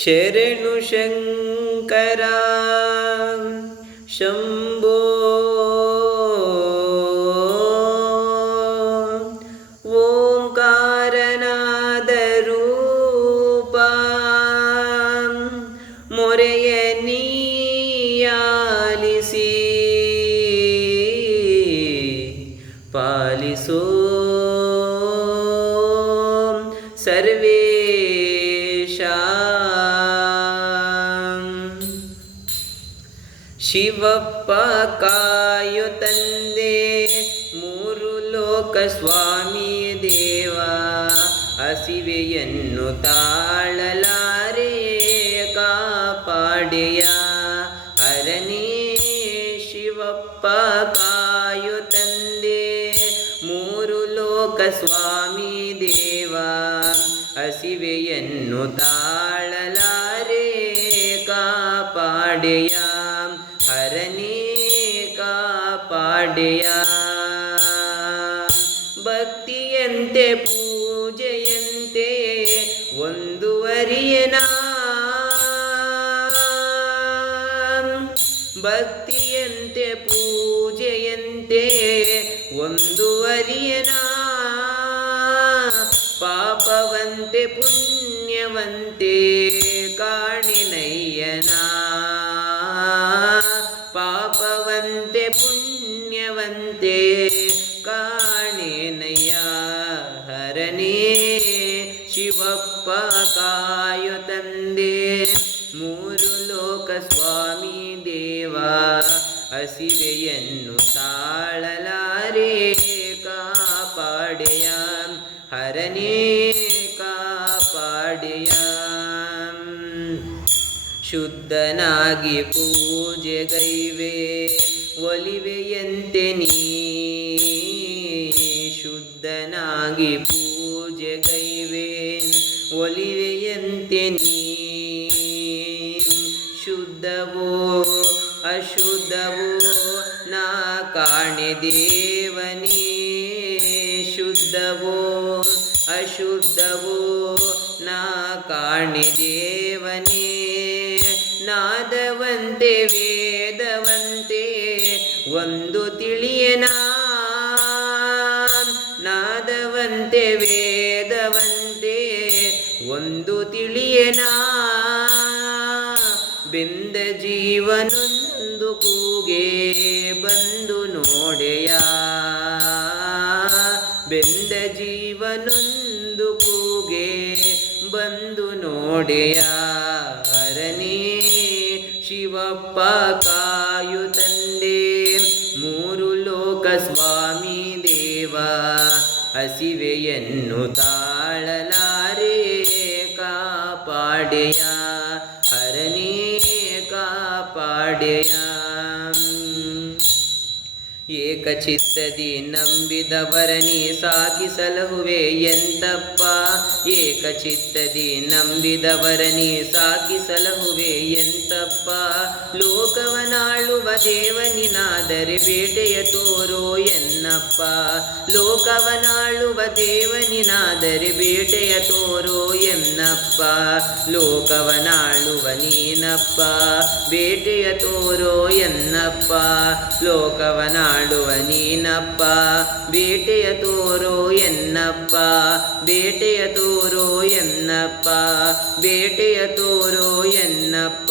ಶರಣು ಶಂಕರ ಶಂಭೋ ಓಂಕಾರನಾದ ರೂಪ ಮೊರೆಯ ನೀಯಾಲಿಸಿ ಪಾಲಿಸೋ ಸರ್ವೇಶ. ಶಿವಪ್ಪ ಕಾಯು ತಂದೆ ಮೂರು ಲೋಕ ಸ್ವಾಮಿ ದೇವ, ಹಸಿವೆಯನ್ನು ತಾಳಲಾರೆ ಕಾಪಾಡೆಯ ಹರನೇ. ಶಿವಪ್ಪ ಕಾಯು ತಂದೆ ಮೂರು ಲೋಕ ಸ್ವಾಮಿ ದೇವ, ಹಸಿವೆಯನ್ನು ತಾಳಲಾರೆ ಕಾಪಾಡೆಯ ಹರನೇ ಕಾಪಾಡೆಯ. ಭಕ್ತಿಯಂತೆ ಪೂಜೆಯಂತೆ ಒಂದುವರಿಯನ, ಭಕ್ತಿಯಂತೆ ಪೂಜೆಯಂತೆ ಒಂದುವರಿಯನ, ಪಾಪವಂತೆ ಪುಣ್ಯವಂತೆ ಕಾಣಿನಯ್ಯನ, ಪಾಪವಂತೆ ಪುಣ್ಯವಂತೆ ಕಾಣಿನಯ್ಯ ಹರನೇ. ಶಿವಪ್ಪ ಕಾಯು ತಂದೆ ಮೂರು ಲೋಕ ಸ್ವಾಮಿ ದೇವ, ಹಸಿವೆಯನ್ನು ತಾಳಲಾರೆ ಕಾಪಾಡೆಯ ಹರನೇ ಕಾಪಾಡೆಯ. ಶುದ್ಧನಾಗಿ ಪೂಜೆಗೈವೆ ಒಲಿವೆಯಂತೆ ನೀ, ಶುದ್ಧನಾಗಿ ಪೂಜೆಗೈವೆ ಒಲಿವೆಯಂತೆ ನೀ. ಶುದ್ಧವೋ ಅಶುದ್ಧವೋ ನಾ ಕಾಣೆ ದೇವನೇ, ಶುದ್ಧವೋ ಅಶುದ್ಧವೋ ನಾ ಕಾಣೆ ದೇವನೇ. ನಾದವಂತೆ ವೇದವಂತೆ ಒಂದು ತಿಳಿಯನ, ನಾದವಂತೆ ವೇದವಂತೆ ಒಂದು ತಿಳಿಯನ. ಬೆಂದ ಜೀವನೊಂದು ಕೂಗೆ ಬಂದು ನೋಡೆಯ, ಬೆಂದ ಜೀವನೊಂದು ಕೂಗೆ ಬಂದು ನೋಡೆಯ ಹರನೇ. ಶಿವಪ್ಪ ಕಾಯು ತಂದೆ ಮೂರು ಲೋಕ ಸ್ವಾಮಿ ದೇವ, ಹಸಿವೆಯನ್ನು ತಾಳಲಾರೆ ಕಾಪಾಡೆಯ ಹರನೇ ಕಾಪಾಡೆಯ. ಏಕಚಿತ್ತದಿ ನಂಬಿದವರನಿ ಸಾಕಿ ಸಲಹುವೆ ಎಂತಪ್ಪ, ಏಕಚಿತ್ತದಿ ನಂಬಿದವರನಿ ಸಾಕಿ ಸಲಹುವೆ ಎಂತಪ್ಪ. ಲೋಕವನಾಳುವ ದೇವನಿನಾದರೆ ಬೇಟೆಯ ತೋರೋ ಎನ್ನಪ್ಪ, ಲೋಕವನಾಳುವ ದೇವನಿನಾದರೆ ಬೇಟೆಯ ತೋರೋ ಎನ್ನಪ್ಪ. ಲೋಕವನಾಳುವ ನೀನಪ್ಪ ಬೇಟೆಯ ತೋರೋ ಎನ್ನಪ್ಪ, ಲೋಕವನಾಳುವ ನೀನಪ್ಪ ಬೇಟೆಯ ತೋರೋ ಎನ್ನಪ್ಪ, ಬೇಟೆಯ ತೋರೋ ಎನ್ನಪ್ಪ, ಬೇಟೆಯ ತೋರೋ ಎನ್ನಪ್ಪ.